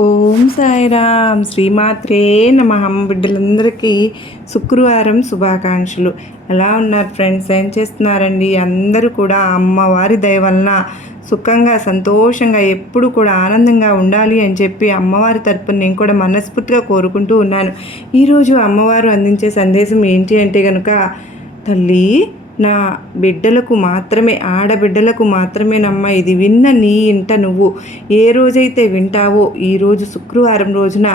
ఓం సాయిరామ్ శ్రీమాత్రే నమః. బిడ్డలందరికీ శుక్రవారం శుభాకాంక్షలు. ఎలా ఉన్నారు ఫ్రెండ్స్? ఏం చేస్తున్నారండి? అందరూ కూడా అమ్మవారి దయ వలన సుఖంగా సంతోషంగా ఎప్పుడు కూడా ఆనందంగా ఉండాలి అని చెప్పి అమ్మవారి తరపున నేను కూడా మనస్ఫూర్తిగా కోరుకుంటూ ఉన్నాను. ఈరోజు అమ్మవారు అందించే సందేశం ఏంటి అంటే కనుక, తల్లి నా బిడ్డలకు మాత్రమే, ఆడబిడ్డలకు మాత్రమేనమ్మా ఇది విన్న నీ ఇంట నువ్వు ఏ రోజైతే వింటావో ఈరోజు శుక్రవారం రోజున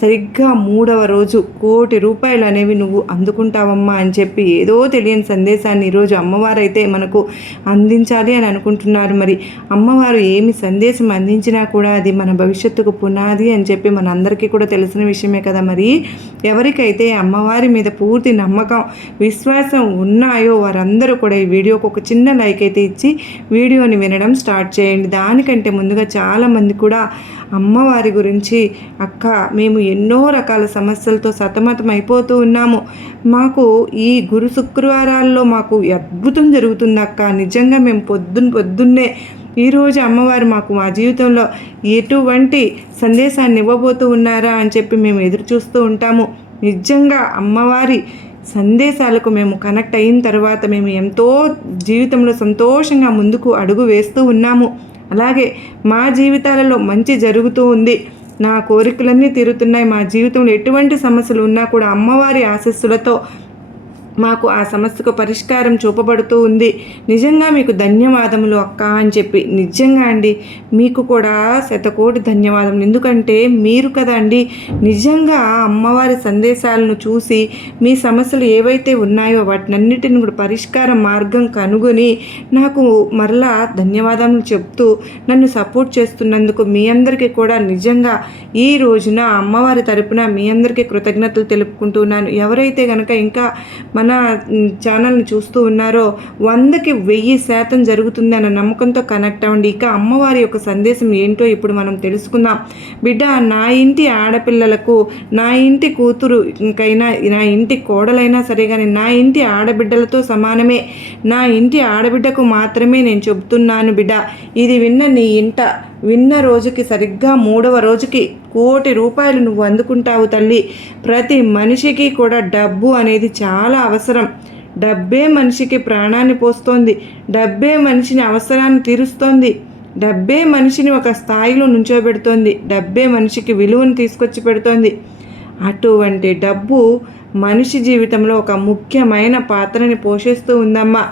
సరిగ్గా 3వ రోజు ₹1,00,00,000 అనేవి నువ్వు అందుకుంటావమ్మా అని చెప్పి ఏదో తెలియని సందేశాన్ని ఈరోజు అమ్మవారు అయితే మనకు అందించాలి అని అనుకుంటున్నారు. మరి అమ్మవారు ఏమి సందేశం అందించినా కూడా అది మన భవిష్యత్తుకు పునాది అని చెప్పి మనందరికీ కూడా తెలిసిన విషయమే కదా. మరి ఎవరికైతే అమ్మవారి మీద పూర్తి నమ్మకం విశ్వాసం ఉన్నాయో వారందరూ కూడా ఈ వీడియోకి ఒక చిన్న లైక్ అయితే ఇచ్చి వీడియోని వినడం స్టార్ట్ చేయండి. దానికంటే ముందుగా చాలామంది కూడా అమ్మవారి గురించి, అక్క మేము ఎన్నో రకాల సమస్యలతో సతమతం అయిపోతూ ఉన్నాము, మాకు ఈ గురు శుక్రవారాల్లో మాకు అద్భుతం జరుగుతుంది అక్క, నిజంగా మేము పొద్దున్నే ఈరోజు అమ్మవారు మాకు మా జీవితంలో ఎటువంటి సందేశాన్ని ఇవ్వబోతూ ఉన్నారా అని చెప్పి మేము ఎదురు చూస్తూ ఉంటాము. నిజంగా అమ్మవారి సందేశాలకు మేము కనెక్ట్ అయిన తర్వాత మేము ఎంతో జీవితంలో సంతోషంగా ముందుకు అడుగు వేస్తూ ఉన్నాము. అలాగే మా జీవితాలలో మంచి జరుగుతూ ఉంది, నా కోరికలన్నీ తీరుతున్నాయి, మా జీవితంలో ఎటువంటి సమస్యలు ఉన్నా కూడా అమ్మవారి ఆశీస్సులతో మాకు ఆ సమస్యకు పరిష్కారం చూపబడుతూ ఉంది, నిజంగా మీకు ధన్యవాదములు అక్క అని చెప్పి. నిజంగా అండి మీకు కూడా శతకోటి ధన్యవాదములు. ఎందుకంటే మీరు కదా అండి నిజంగా అమ్మవారి సందేశాలను చూసి మీ సమస్యలు ఏవైతే ఉన్నాయో వాటినన్నిటిని కూడా పరిష్కార మార్గం కనుగొని నాకు మరలా ధన్యవాదములు చెప్తూ నన్ను సపోర్ట్ చేస్తున్నందుకు మీ అందరికీ కూడా నిజంగా ఈ రోజున అమ్మవారి తరపున మీ అందరికీ కృతజ్ఞతలు తెలుపుకుంటున్నాను. ఎవరైతే కనుక ఇంకా మన ఛానల్ని చూస్తూ ఉన్నారో 100కి 1000% జరుగుతుంది అన్న నమ్మకంతో కనెక్ట్ అవ్వండి. ఇక అమ్మవారి యొక్క సందేశం ఏంటో ఇప్పుడు మనం తెలుసుకుందాం. బిడ్డ, నా ఇంటి ఆడపిల్లలకు, నా ఇంటి కూతురు ఇంకైనా, నా ఇంటి కోడలైనా సరే కానీ నా ఇంటి ఆడబిడ్డలతో సమానమే, నా ఇంటి ఆడబిడ్డకు మాత్రమే నేను చెబుతున్నాను బిడ్డ. ఇది విన్న నీ ఇంట విన్న రోజుకి సరిగ్గా 3వ రోజుకి ₹1,00,00,000 నువ్వు అందుకుంటావు తల్లి. ప్రతి మనిషికి కూడా డబ్బు అనేది చాలా అవసరం. డబ్బే మనిషికి ప్రాణాన్ని పోస్తోంది, డబ్బే మనిషిని అవసరాన్ని తీరుస్తోంది, డబ్బే మనిషిని ఒక స్థాయిలో నుంచోబెడుతోంది, డబ్బే మనిషికి విలువను తీసుకొచ్చి పెడుతోంది. అటువంటి డబ్బు మనిషి జీవితంలో ఒక ముఖ్యమైన పాత్రని పోషిస్తూ ఉందమ్మా.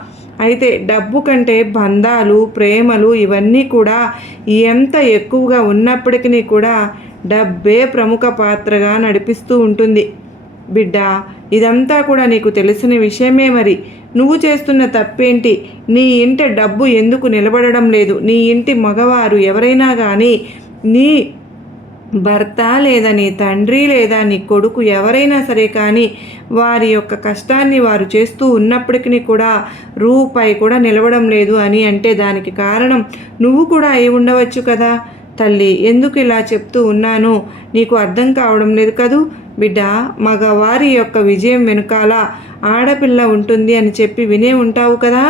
అయితే డబ్బు కంటే బంధాలు, ప్రేమలు ఇవన్నీ కూడా ఎంత ఎక్కువగా ఉన్నప్పటికీ కూడా డబ్బే ప్రముఖ పాత్రగా నడిపిస్తూ ఉంటుంది. బిడ్డ, ఇదంతా కూడా నీకు తెలిసిన విషయమే. మరి నువ్వు చేస్తున్న తప్పేంటి? నీ ఇంట డబ్బు ఎందుకు నిలబడడం లేదు? నీ ఇంటి మగవారు ఎవరైనా కానీ, నీ భర్త లేదా నీ తండ్రి లేదా నీ కొడుకు ఎవరైనా సరే కానీ వారి యొక్క కష్టాన్ని వారు చేస్తూ ఉన్నప్పటికీ కూడా రూపాయి కూడా నిలవడం లేదు అని అంటే దానికి కారణం నువ్వు కూడా అయి ఉండవచ్చు కదా తల్లి. ఎందుకు ఇలా చెప్తూ ఉన్నాను నీకు అర్థం కావడం లేదు కదూ బిడ్డ. మగవారి యొక్క విజయం వెనుకాల ఆడపిల్ల ఉంటుంది అని చెప్పి వినే ఉంటావు కదా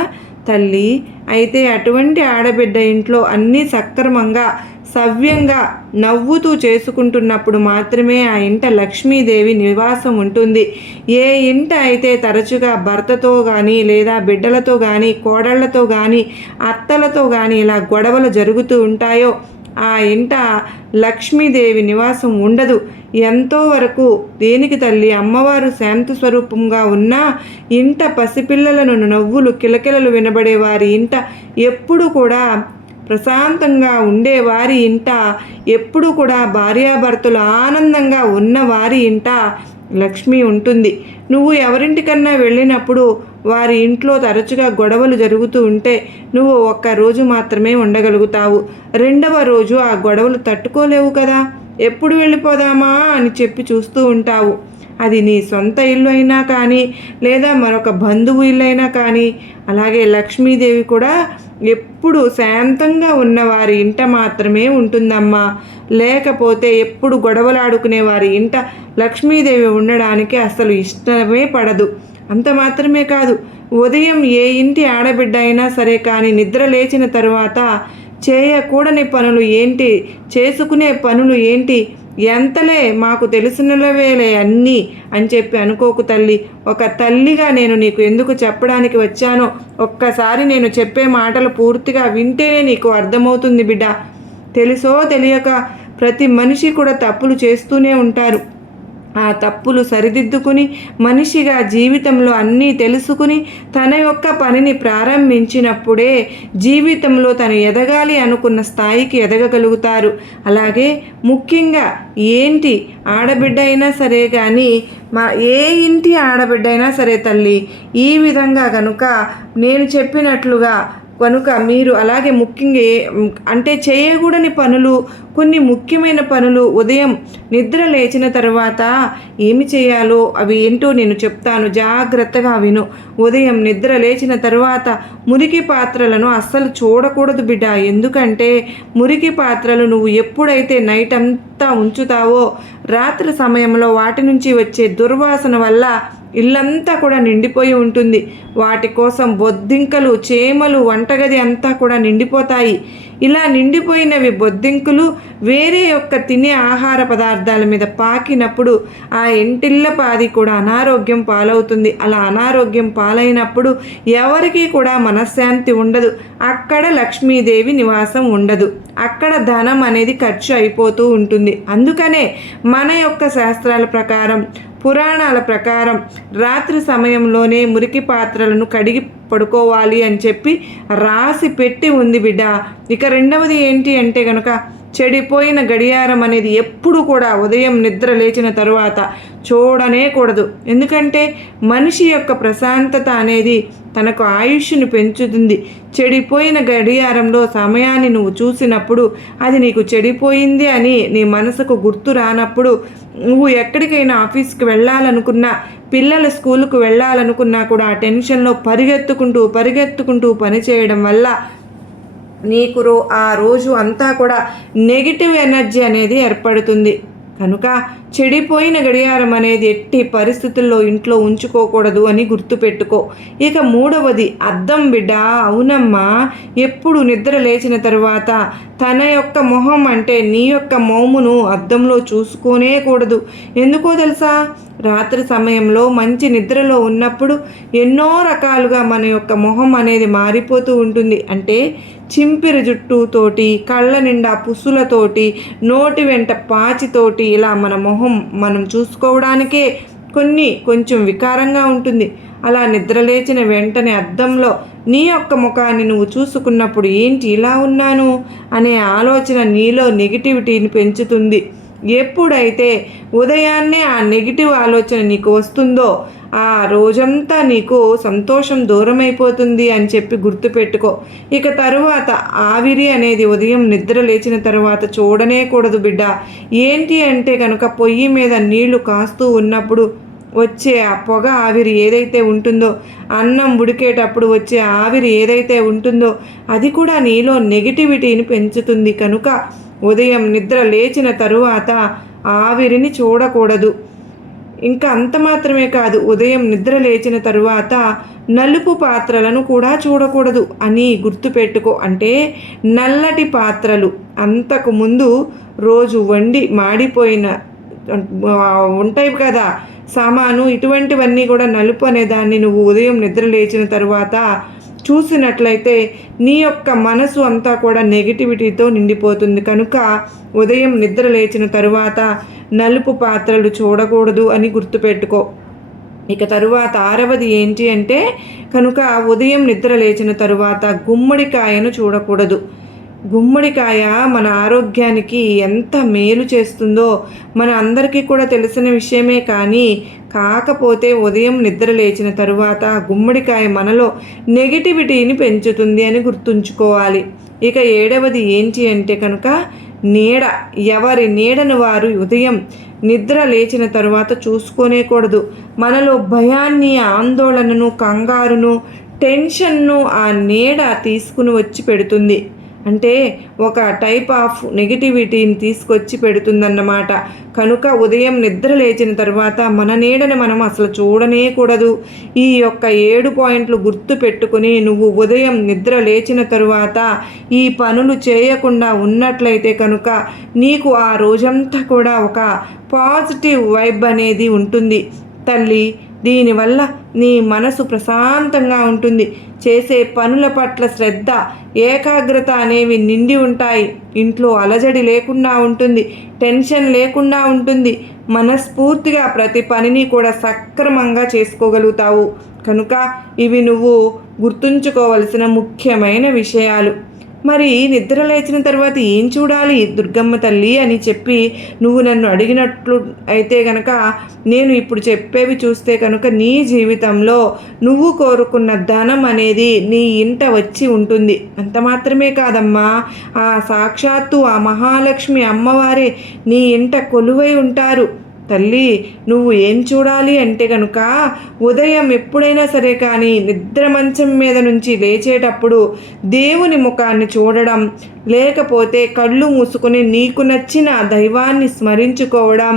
తల్లి. అయితే అటువంటి ఆడబిడ్డ ఇంట్లో అన్నీ సక్రమంగా సవ్యంగా నవ్వుతూ చేసుకుంటున్నప్పుడు మాత్రమే ఆ ఇంట లక్ష్మీదేవి నివాసం ఉంటుంది. ఏ ఇంట అయితే తరచుగా భర్తతో కానీ లేదా బిడ్డలతో కానీ కోడళ్లతో కానీ అత్తలతో కానీ ఇలా గొడవలు జరుగుతూ ఉంటాయో ఆ ఇంట లక్ష్మీదేవి నివాసం ఉండదు. ఎంతో వరకు దేనికి తల్లి అమ్మవారు శాంతి స్వరూపంగా ఉన్న ఇంట పసిపిల్లలను నవ్వులు కిలకిలలు వినబడే వారి ఇంట ఎప్పుడు కూడా ప్రశాంతంగా ఉండేవారి ఇంట, ఎప్పుడు కూడా భార్యాభర్తలు ఆనందంగా ఉన్నవారి ఇంట లక్ష్మి ఉంటుంది. నువ్వు ఎవరింటికన్నా వెళ్ళినప్పుడు వారి ఇంట్లో తరచుగా గొడవలు జరుగుతూ ఉంటే నువ్వు ఒక్కరోజు మాత్రమే ఉండగలుగుతావు. 2వ రోజు ఆ గొడవలు తట్టుకోలేవు కదా. ఎప్పుడు వెళ్ళిపోదామా అని చెప్పి చూస్తూ ఉంటావు. అది నీ సొంత ఇల్లు అయినా కానీ లేదా మరొక బంధువు ఇల్లు అయినా కానీ. అలాగే లక్ష్మీదేవి కూడా ఎప్పుడు శాంతంగా ఉన్న వారి ఇంట మాత్రమే ఉంటుందమ్మా. లేకపోతే ఎప్పుడు గొడవలాడుకునే వారి ఇంట లక్ష్మీదేవి ఉండడానికి అసలు ఇష్టమే పడదు. అంత మాత్రమే కాదు, ఉదయం ఏ ఇంటి ఆడబిడ్డ అయినా సరే కానీ నిద్ర లేచిన తరువాత చేయకూడని పనులు ఏంటి, చేసుకునే పనులు ఏంటి, ఎంతలే మాకు తెలిసినవేలే అన్నీ అని చెప్పి అనుకోకు తల్లి. ఒక తల్లిగా నేను నీకు ఎందుకు చెప్పడానికి వచ్చానో ఒక్కసారి నేను చెప్పే మాటలు పూర్తిగా వింటేనే నీకు అర్థమవుతుంది బిడ్డ. తెలుసో తెలియక ప్రతి మనిషి కూడా తప్పులు చేస్తూనే ఉంటారు. ఆ తప్పులు సరిదిద్దుకుని మనిషిగా జీవితంలో అన్నీ తెలుసుకుని తన యొక్క పనిని ప్రారంభించినప్పుడే జీవితంలో తను ఎదగాలి అనుకున్న స్థాయికి ఎదగగలుగుతారు. అలాగే ముఖ్యంగా ఏంటి ఆడబిడ్డ అయినా సరే కానీ ఏ ఇంటి ఆడబిడ్డ అయినా సరే తల్లి, ఈ విధంగా కనుక నేను చెప్పినట్లుగా కనుక మీరు అలాగే ముఖ్యంగా అంటే చేయకూడని పనులు, కొన్ని ముఖ్యమైన పనులు ఉదయం నిద్ర లేచిన తర్వాత ఏమి చేయాలో అవి ఏంటో నేను చెప్తాను, జాగ్రత్తగా విను. ఉదయం నిద్ర లేచిన తర్వాత మురికి పాత్రలను అస్సలు చూడకూడదు బిడ్డ. ఎందుకంటే మురికి పాత్రలు నువ్వు ఎప్పుడైతే నైట్ అంతా ఉంచుతావో రాత్రి సమయంలో వాటి నుంచి వచ్చే దుర్వాసన వల్ల ఇల్లంతా కూడా నిండిపోయి ఉంటుంది. వాటి కోసం బొద్దింకలు, చేమలు, వంటగది అంతా కూడా నిండిపోతాయి. ఇలా నిండిపోయినవి బొద్దింకులు వేరే యొక్క తినే ఆహార పదార్థాల మీద పాకినప్పుడు ఆ ఇంటిల్లపాది కూడా అనారోగ్యం పాలవుతుంది. అలా అనారోగ్యం పాలైనప్పుడు ఎవరికీ కూడా మనశ్శాంతి ఉండదు. అక్కడ లక్ష్మీదేవి నివాసం ఉండదు. అక్కడ ధనం అనేది ఖర్చు అయిపోతూ ఉంటుంది. అందుకనే మన యొక్క శాస్త్రాల ప్రకారం, పురాణాల ప్రకారం రాత్రి సమయంలోనే మురికి పాత్రలను కడిగి పడుకోవాలి అని చెప్పి రాసి పెట్టి ఉంది బిడ్డ. ఇక రెండవది ఏంటి అంటే కనుక చెడిపోయిన గడియారం అనేది ఎప్పుడు కూడా ఉదయం నిద్ర లేచిన తరువాత చూడనే కూడదు. ఎందుకంటే మనిషి యొక్క ప్రశాంతత అనేది తనకు ఆయుష్ను పెంచుతుంది. చెడిపోయిన గడియారంలో సమయాన్ని నువ్వు చూసినప్పుడు అది నీకు చెడిపోయింది అని నీ మనసుకు గుర్తు రానప్పుడు నువ్వు ఎక్కడికైనా ఆఫీస్కి వెళ్ళాలనుకున్నా, పిల్లల స్కూలుకు వెళ్ళాలనుకున్నా కూడా ఆ టెన్షన్లో పరిగెత్తుకుంటూ పని చేయడం వల్ల నీకు ఆ రోజు అంతా కూడా నెగిటివ్ ఎనర్జీ అనేది ఏర్పడుతుంది. కనుక చెడిపోయిన గడియారం అనేది ఎట్టి పరిస్థితుల్లో ఇంట్లో ఉంచుకోకూడదు అని గుర్తుపెట్టుకో. ఇక మూడవది అద్దం బిడ్డ. అవునమ్మా, ఎప్పుడు నిద్ర లేచిన తర్వాత తన యొక్క మొహం అంటే నీ యొక్క మోమును అద్దంలో చూసుకోనే కూడదు. ఎందుకో తెలుసా? రాత్రి సమయంలో మంచి నిద్రలో ఉన్నప్పుడు ఎన్నో రకాలుగా మన యొక్క మొహం అనేది మారిపోతూ ఉంటుంది. అంటే చింపిరి జుట్టుతోటి, కళ్ళ నిండా పుసులతోటి, నోటి వెంట పాచితోటి ఇలా మన మొహం మనం చూసుకోవడానికే కొంచెం వికారంగా ఉంటుంది. అలా నిద్రలేచిన వెంటనే అద్దంలో నీ యొక్క ముఖాన్ని నువ్వు చూసుకున్నప్పుడు ఏంటి ఇలా ఉన్నాను అనే ఆలోచన నీలో నెగిటివిటీని పెంచుతుంది. ఎప్పుడైతే ఉదయాన్నే ఆ నెగిటివ్ ఆలోచన నీకు వస్తుందో ఆ రోజంతా నీకు సంతోషం దూరమైపోతుంది అని చెప్పి గుర్తుపెట్టుకో. ఇక తరువాత ఆవిరి అనేది ఉదయం నిద్ర లేచిన తర్వాత చూడనే కూడదు బిడ్డ. ఏంటి అంటే కనుక పొయ్యి మీద నీళ్లు కాస్తూ ఉన్నప్పుడు వచ్చే ఆ పొగ ఆవిరి ఏదైతే ఉంటుందో, అన్నం ఉడికేటప్పుడు వచ్చే ఆవిరి ఏదైతే ఉంటుందో అది కూడా నీలో నెగిటివిటీని పెంచుతుంది. కనుక ఉదయం నిద్ర లేచిన తరువాత ఆవిరిని చూడకూడదు. ఇంకా అంత మాత్రమే కాదు, ఉదయం నిద్ర లేచిన తరువాత నలుపు పాత్రలను కూడా చూడకూడదు అని గుర్తుపెట్టుకో. అంటే నల్లటి పాత్రలు అంతకు ముందు రోజు వండి మాడిపోయిన ఉంటాయి కదా సామాను, ఇటువంటివన్నీ కూడా నలుపు అనే దాన్ని నువ్వు ఉదయం నిద్ర లేచిన తరువాత చూసినట్లయితే నీ యొక్క మనసు అంతా కూడా నెగిటివిటీతో నిండిపోతుంది. కనుక ఉదయం నిద్ర లేచిన తరువాత నలుపు పాత్రలు చూడకూడదు అని గుర్తుపెట్టుకో. ఇక తరువాత ఆరవది ఏంటి అంటే కనుక ఉదయం నిద్ర లేచిన తరువాత గుమ్మడికాయను చూడకూడదు. గుమ్మడికాయ మన ఆరోగ్యానికి ఎంత మేలు చేస్తుందో మన అందరికీ కూడా తెలిసిన విషయమే. కానీ కాకపోతే ఉదయం నిద్ర లేచిన తరువాత గుమ్మడికాయ మనలో నెగిటివిటీని పెంచుతుంది అని గుర్తుంచుకోవాలి. ఇక ఏడవది ఏంటి అంటే కనుక నీడ. ఎవరి నీడను వారు ఉదయం నిద్ర లేచిన తరువాత చూసుకోనేకూడదు. మనలో భయాన్ని, ఆందోళనను, కంగారును, టెన్షన్ను ఆ నీడ తీసుకుని వచ్చి పెడుతుంది. అంటే ఒక టైప్ ఆఫ్ నెగిటివిటీని తీసుకొచ్చి పెడుతుందన్నమాట. కనుక ఉదయం నిద్ర లేచిన తర్వాత మన నీడని మనం అసలు చూడనేకూడదు. ఈ యొక్క 7 పాయింట్లు గుర్తు పెట్టుకుని నువ్వు ఉదయం నిద్ర లేచిన తరువాత ఈ పనులు చేయకుండా ఉన్నట్లయితే కనుక నీకు ఆ రోజంతా కూడా ఒక పాజిటివ్ వైబ్ అనేది ఉంటుంది తల్లి. దీనివల్ల నీ మనసు ప్రశాంతంగా ఉంటుంది. చేసే పనుల పట్ల శ్రద్ధ, ఏకాగ్రత అనేవి నిండి ఉంటాయి. ఇంట్లో అలజడి లేకుండా ఉంటుంది, టెన్షన్ లేకుండా ఉంటుంది. మనస్ఫూర్తిగా ప్రతి పనిని కూడా సక్రమంగా చేసుకోగలుగుతావు. కనుక ఇవి నువ్వు గుర్తుంచుకోవలసిన ముఖ్యమైన విషయాలు. మరి నిద్ర లేచిన తర్వాత ఏం చూడాలి దుర్గమ్మ తల్లి అని చెప్పి నువ్వు నన్ను అడిగినట్లు అయితే గనక నేను ఇప్పుడు చెప్పేవి చూస్తే కనుక నీ జీవితంలో నువ్వు కోరుకున్న ధనం అనేది నీ ఇంట వచ్చి ఉంటుంది. అంత మాత్రమే కాదమ్మా, ఆ సాక్షాత్తు ఆ మహాలక్ష్మి అమ్మవారే నీ ఇంట కొలువై ఉంటారు. తల్లి, నువ్వు ఏం చూడాలి అంటే కనుక ఉదయం ఎప్పుడైనా సరే కానీ నిద్ర మంచం మీద నుంచి లేచేటప్పుడు దేవుని ముఖాన్ని చూడడం, లేకపోతే కళ్ళు మూసుకొని నీకు నచ్చిన దైవాన్ని స్మరించుకోవడం,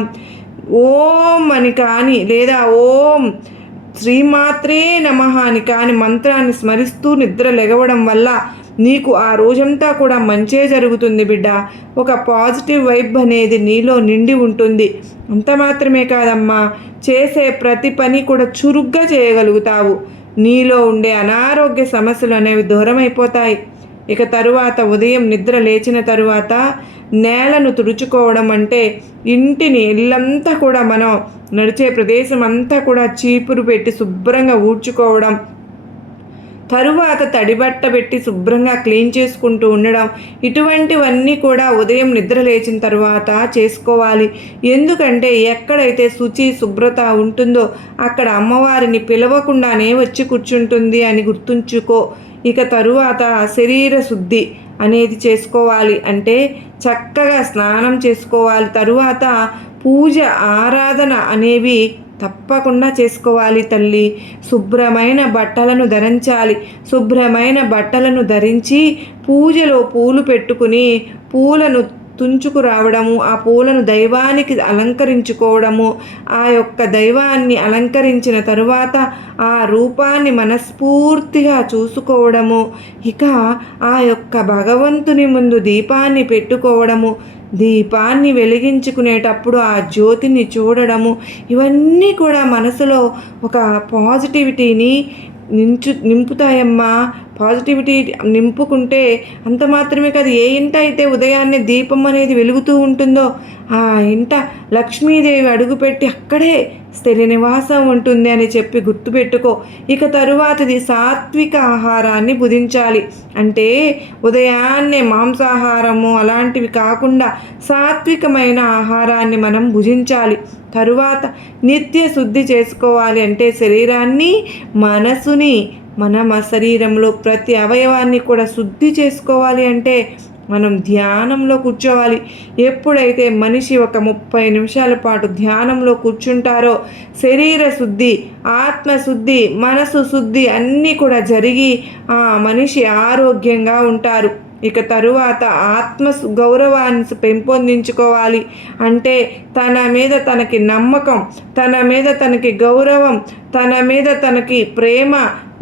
ఓం అని కానీ లేదా ఓం శ్రీమాత్రే నమః అని కానీ మంత్రాన్ని స్మరిస్తూ నిద్ర లెగవడం వల్ల నీకు ఆ రోజంతా కూడా మంచే జరుగుతుంది బిడ్డ. ఒక పాజిటివ్ వైబ్ అనేది నీలో నిండి ఉంటుంది. అంత మాత్రమే కాదమ్మా, చేసే ప్రతి పని కూడా చురుగ్గా చేయగలుగుతావు. నీలో ఉండే అనారోగ్య సమస్యలు అనేవి దూరం అయిపోతాయి. ఇక తరువాత ఉదయం నిద్ర లేచిన తరువాత నేలను తుడుచుకోవడం అంటే ఇల్లంతా కూడా మనం నడిచే ప్రదేశం అంతా కూడా చీపురు పెట్టి శుభ్రంగా ఊడ్చుకోవడం, తరువాత తడిబట్ట పెట్టి శుభ్రంగా క్లీన్ చేసుకుంటూ ఉండడం, ఇటువంటివన్నీ కూడా ఉదయం నిద్ర లేచిన తర్వాత చేసుకోవాలి. ఎందుకంటే ఎక్కడైతే శుచి శుభ్రత ఉంటుందో అక్కడ అమ్మవారిని పిలవకుండానే వచ్చి కూర్చుంటుంది అని గుర్తుంచుకో. ఇక తరువాత శరీర శుద్ధి అనేది చేసుకోవాలి. అంటే చక్కగా స్నానం చేసుకోవాలి. తరువాత పూజ ఆరాధన అనేవి తప్పకుండా చేసుకోవాలి తల్లి. శుభ్రమైన బట్టలను ధరించాలి. శుభ్రమైన బట్టలను ధరించి పూజలో పూలు పెట్టుకుని పూలను తుంచుకురావడము, ఆ పూలను దైవానికి అలంకరించుకోవడము, ఆ యొక్క దైవాన్ని అలంకరించిన తరువాత ఆ రూపాన్ని మనస్ఫూర్తిగా చూసుకోవడము, ఇక ఆ యొక్క భగవంతుని ముందు దీపాన్ని పెట్టుకోవడము, దీపాన్ని వెలిగించుకునేటప్పుడు ఆ జ్యోతిని చూడడము, ఇవన్నీ కూడా మనసులో ఒక పాజిటివిటీని నింపుతాయమ్మా. పాజిటివిటీ నింపుకుంటే అంత మాత్రమే కాదు, ఏ ఇంట అయితే ఉదయాన్నే దీపం అనేది వెలుగుతూ ఉంటుందో ఆ ఇంట లక్ష్మీదేవి అడుగుపెట్టి అక్కడే స్థిర నివాసం ఉంటుంది అని చెప్పి గుర్తుపెట్టుకో. ఇక తరువాతది సాత్విక ఆహారాన్ని భుజించాలి. అంటే ఉదయాన్నే మాంసాహారము అలాంటివి కాకుండా సాత్వికమైన ఆహారాన్ని మనం భుజించాలి. తరువాత నిత్య శుద్ధి చేసుకోవాలి. అంటే శరీరాన్ని, మనసుని, మన శరీరంలో ప్రతి అవయవాన్ని కూడా శుద్ధి చేసుకోవాలి. అంటే మనం ధ్యానంలో కూర్చోవాలి. ఎప్పుడైతే మనిషి ఒక 30 నిమిషాల పాటు ధ్యానంలో కూర్చుంటారో శరీర శుద్ధి, ఆత్మశుద్ధి, మనసు శుద్ధి అన్నీ కూడా జరిగి ఆ మనిషి ఆరోగ్యంగా ఉంటారు. ఇక తరువాత ఆత్మ గౌరవాన్ని పెంపొందించుకోవాలి. అంటే తన మీద తనకి నమ్మకం, తన మీద తనకి గౌరవం, తన మీద తనకి ప్రేమ,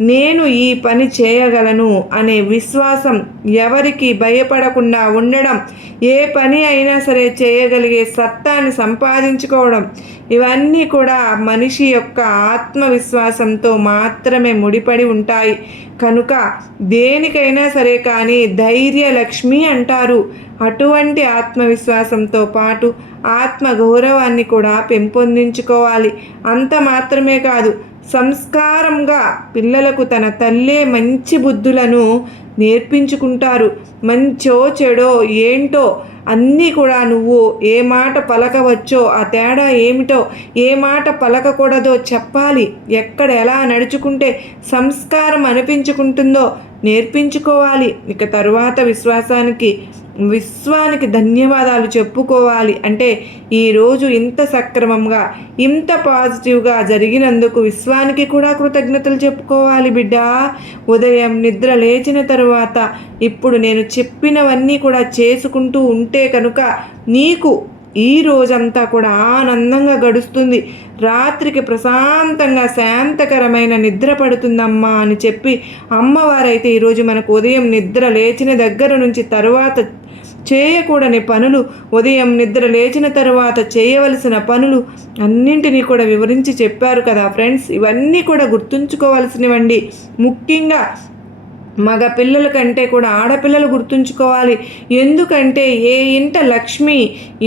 నేను ఈ పని చేయగలను అనే విశ్వాసం, ఎవరికి భయపడకుండా ఉండడం, ఏ పని అయినా సరే చేయగలిగే సత్తాన్ని సంపాదించుకోవడం, ఇవన్నీ కూడా మనిషి యొక్క ఆత్మవిశ్వాసంతో మాత్రమే ముడిపడి ఉంటాయి. కనుక దేనికైనా సరే కానీ ధైర్యలక్ష్మి అంటారు. అటువంటి ఆత్మవిశ్వాసంతో పాటు ఆత్మగౌరవాన్ని కూడా పెంపొందించుకోవాలి. అంత మాత్రమే కాదు, సంస్కారంగా పిల్లలకు తన తల్లే మంచి బుద్ధులను నేర్పించుకుంటారు. మంచో చెడో ఏంటో అన్నీ కూడా నువ్వు ఏ మాట పలకవచ్చో, ఆ తేడా ఏమిటో, ఏ మాట పలకకూడదో చెప్పాలి. ఎక్కడ ఎలా నడుచుకుంటే సంస్కారం అనిపించుకుంటుందో నేర్పించుకోవాలి. ఇక తరువాత విశ్వాసానికి విశ్వానికి ధన్యవాదాలు చెప్పుకోవాలి. అంటే ఈరోజు ఇంత సక్రమంగా ఇంత పాజిటివ్గా జరిగినందుకు విశ్వానికి కూడా కృతజ్ఞతలు చెప్పుకోవాలి బిడ్డ. ఉదయం నిద్ర లేచిన తరువాత ఇప్పుడు నేను చెప్పినవన్నీ కూడా చేసుకుంటూ ఉంటే కనుక నీకు ఈ రోజంతా కూడా ఆనందంగా గడుస్తుంది. రాత్రికి ప్రశాంతంగా శాంతకరమైన నిద్ర పడుతుందమ్మా అని చెప్పి అమ్మవారైతే ఈరోజు మనకు ఉదయం నిద్ర లేచిన దగ్గర నుంచి తరువాత చేయకూడని పనులు, ఉదయం నిద్ర లేచిన తర్వాత చేయవలసిన పనులు అన్నింటినీ కూడా వివరించి చెప్పారు కదా ఫ్రెండ్స్. ఇవన్నీ కూడా గుర్తుంచుకోవాల్సినవండి. ముఖ్యంగా మగ పిల్లల కంటే కూడా ఆడపిల్లలు గుర్తుంచుకోవాలి. ఎందుకంటే ఏ ఇంట లక్ష్మి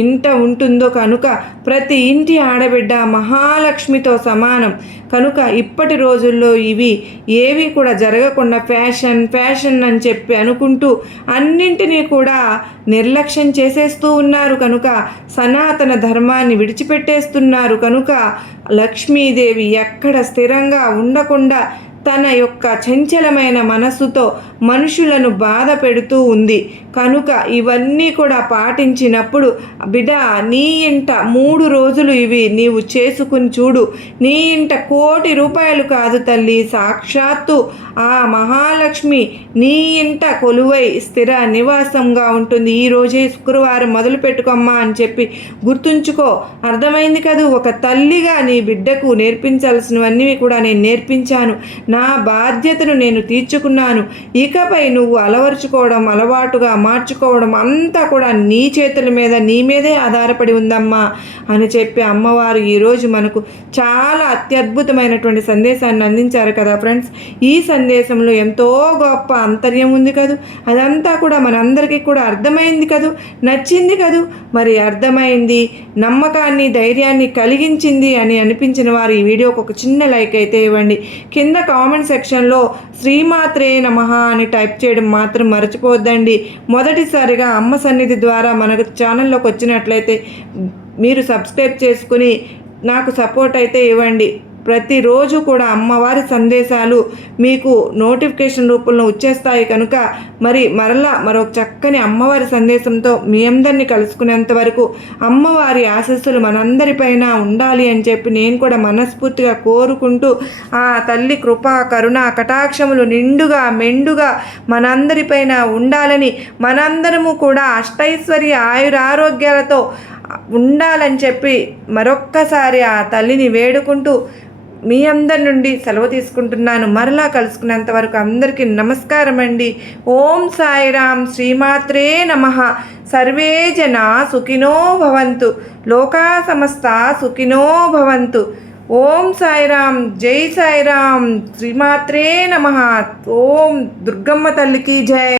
ఇంట ఉంటుందో కనుక ప్రతి ఇంటి ఆడబిడ్డ మహాలక్ష్మితో సమానం. కనుక ఇప్పటి రోజుల్లో ఇవి ఏవి కూడా జరగకుండా ఫ్యాషన్ అని చెప్పి అనుకుంటూ అన్నింటినీ కూడా నిర్లక్ష్యం చేసేస్తూ ఉన్నారు. కనుక సనాతన ధర్మాన్ని విడిచిపెట్టేస్తున్నారు. కనుక లక్ష్మీదేవి ఎక్కడ స్థిరంగా ఉండకుండా తన యొక్క చంచలమైన మనస్సుతో మనుషులను బాధ పెడుతూ ఉంది. కనుక ఇవన్నీ కూడా పాటించినప్పుడు బిడ్డ నీ ఇంట 3 రోజులు ఇవి నీవు చేసుకుని చూడు. నీ ఇంట ₹1,00,00,000 కాదు తల్లి, సాక్షాత్తు ఆ మహాలక్ష్మి నీ ఇంట కొలువై స్థిర నివాసంగా ఉంటుంది. ఈరోజే శుక్రవారం మొదలు పెట్టుకోమ్మా అని చెప్పి గుర్తుంచుకో. అర్థమైంది కదూ. ఒక తల్లిగా నీ బిడ్డకు నేర్పించాల్సినవన్నీ కూడా నేను నేర్పించాను. నా బాధ్యతను నేను తీర్చుకున్నాను. ఇకపై నువ్వు అలవాటుగా మార్చుకోవడం అంతా కూడా నీ చేతుల మీద నీ మీదే ఆధారపడి ఉందమ్మా అని చెప్పి అమ్మవారు ఈరోజు మనకు చాలా అత్యద్భుతమైనటువంటి సందేశాన్ని అందించారు కదా ఫ్రెండ్స్. ఈ సందేశంలో ఎంతో గొప్ప అంతర్యం ఉంది కదూ. అదంతా కూడా మనందరికీ కూడా అర్థమైంది కదూ, నచ్చింది కదూ. మరి అర్థమైంది, నమ్మకాన్ని ధైర్యాన్ని కలిగించింది అని అనిపించిన వారు ఈ వీడియోకి ఒక చిన్న లైక్ అయితే ఇవ్వండి. కింద కామెంట్ సెక్షన్లో శ్రీమాత్రే నమః అని టైప్ చేయడం మాత్రం మర్చిపోవద్దండి. మొదటిసారిగా అమ్మ సన్నిధి ద్వారా మనకు ఛానల్లోకి వచ్చినట్లయితే మీరు సబ్స్క్రైబ్ చేసుకుని నాకు సపోర్ట్ అయితే ఇవ్వండి. ప్రతిరోజు కూడా అమ్మవారి సందేశాలు మీకు నోటిఫికేషన్ రూపంలో వచ్చేస్తాయి. కనుక మరొక చక్కని అమ్మవారి సందేశంతో మీ అందరినీ కలుసుకునేంత వరకు అమ్మవారి ఆశీస్సులు మనందరిపైన ఉండాలి అని చెప్పి నేను కూడా మనస్ఫూర్తిగా కోరుకుంటూ ఆ తల్లి కృపా కరుణ కటాక్షములు నిండుగా మెండుగా మనందరిపైన ఉండాలని, మనందరము కూడా అష్టైశ్వర్య ఆయురారోగ్యాలతో ఉండాలని చెప్పి మరొక్కసారి ఆ తల్లిని వేడుకుంటూ మీ అందరి నుండి సెలవు తీసుకుంటున్నాను. మరలా కలుసుకునేంత వరకు అందరికీ నమస్కారం అండి. ఓం సాయిరాం. శ్రీమాత్రే నమః. సర్వే జనా సుఖినో భవంతు. లోకా సమస్త సుఖినో భవంతు. ఓం సాయిరాం. జై సాయిరాం. శ్రీమాత్రే నమః. ఓం దుర్గమ్మ తల్లికి జై.